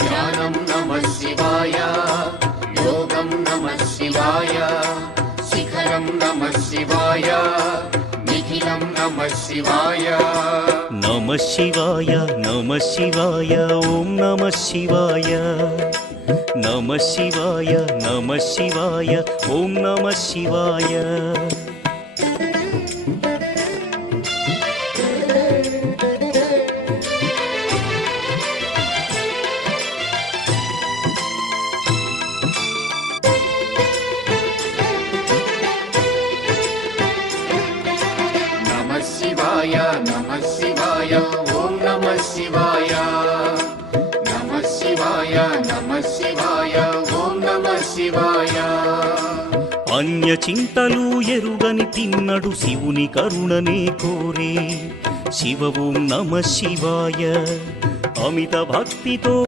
ध्यानं नमः शिवाय योगं नमः शिवाय शिखरं नमः शिवाय निखिलं नमः शिवाय नमः शिवाय नमः शिवाय ओम नमः शिवाय नमः शिवाय नमः शिवाय ओम नमः शिवाय नमः शिवाय ओम नमः शिवाय नमः शिवाय नमः शिवाय ओम नमः शिवाय अन्य చింతలు ఎరుగని తిన్నడు శివుని కరుణనే కోరే శివ ఓం నమః శివాయ అమిత భక్తితో